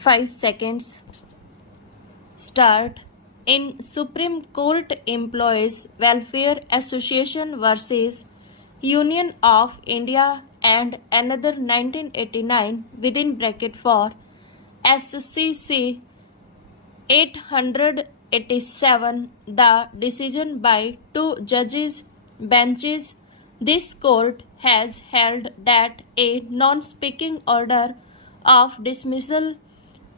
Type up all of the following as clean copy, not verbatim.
5 seconds. Start. In Supreme Court Employees Welfare Association versus Union of India and another 1989 within bracket for SCC 887, the decision by 2 judges benches. This court has held that a non-speaking order of dismissal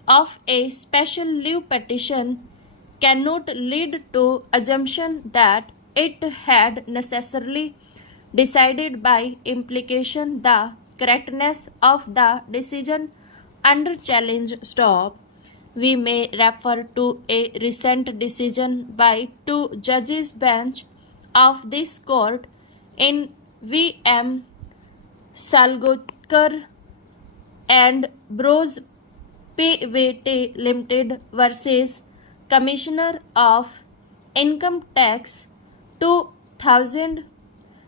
of a special leave petition cannot lead to assumption that it had necessarily decided by implication the correctness of the decision under challenge. Stop. We may refer to a recent decision by 2 judges bench of this court in V.M. Salgotkar and Bros Pvt Limited versus Commissioner of Income Tax 2000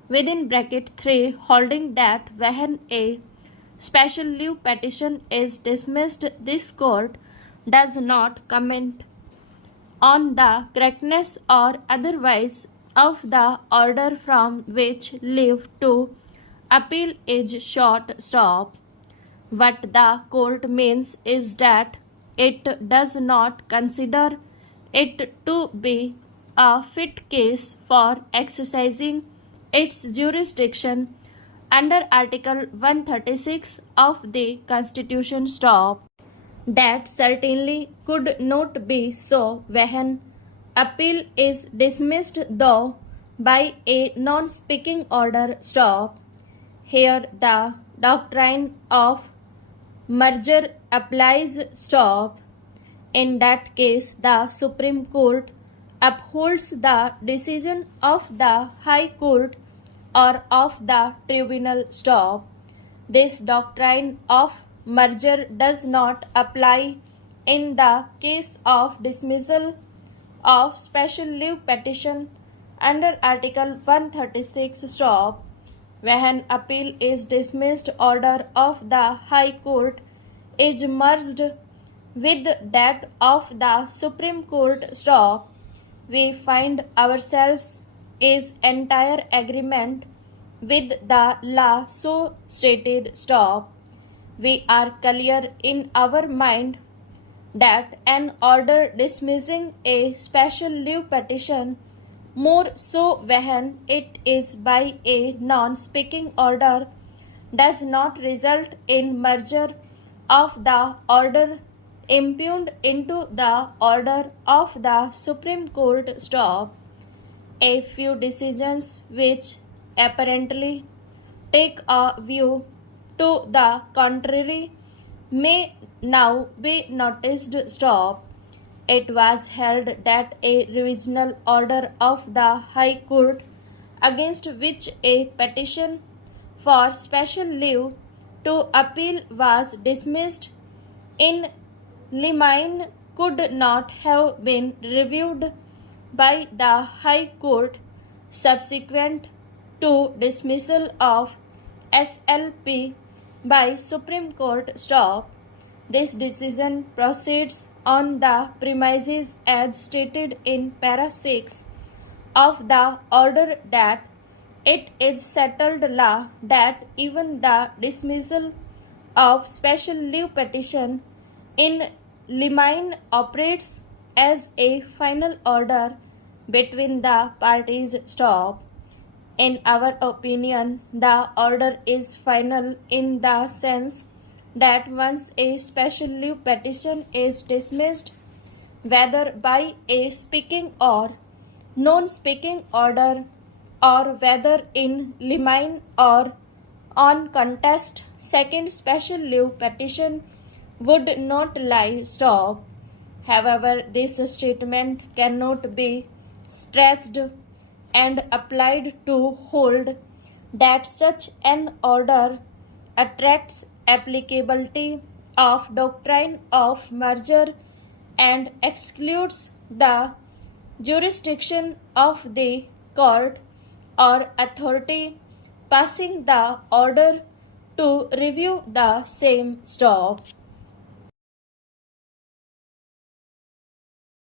within bracket 3, holding that when a special leave petition is dismissed, this court does not comment on the correctness or otherwise of the order from which leave to appeal is short. Stop. What the court means is that it does not consider it to be a fit case for exercising its jurisdiction under Article 136 of the Constitution. Stop. That certainly could not be so when appeal is dismissed, though, by a non-speaking order. Stop. Here the doctrine of merger applies. Stop. In that case, the Supreme Court upholds the decision of the High Court or of the tribunal. Stop. This doctrine of merger does not apply in the case of dismissal of special leave petition under Article 136. Stop. When appeal is dismissed, order of the High Court is merged with that of the Supreme Court. Stop. We find ourselves in entire agreement with the law so stated. Stop. We are clear in our mind that an order dismissing a special leave petition, more so when it is by a non-speaking order, does not result in merger of the order impugned into the order of the Supreme Court. Stop. A few decisions which apparently take a view to the contrary may now be noticed. Stop. It was held that a revisional order of the High Court against which a petition for special leave to appeal was dismissed in limine could not have been reviewed by the High Court subsequent to dismissal of SLP by Supreme Court. Stop. This decision proceeds on the premises as stated in para 6 of the order that it is settled law that even the dismissal of special leave petition in limine operates as a final order between the parties. Stop. In our opinion, the order is final in the sense that once a special leave petition is dismissed, whether by a speaking or non-speaking order, or whether in limine or on contest, second special leave petition would not lie. Stop. However, this statement cannot be stretched and applied to hold that such an order attracts applicability of doctrine of merger and excludes the jurisdiction of the court or authority passing the order to review the same. Stop.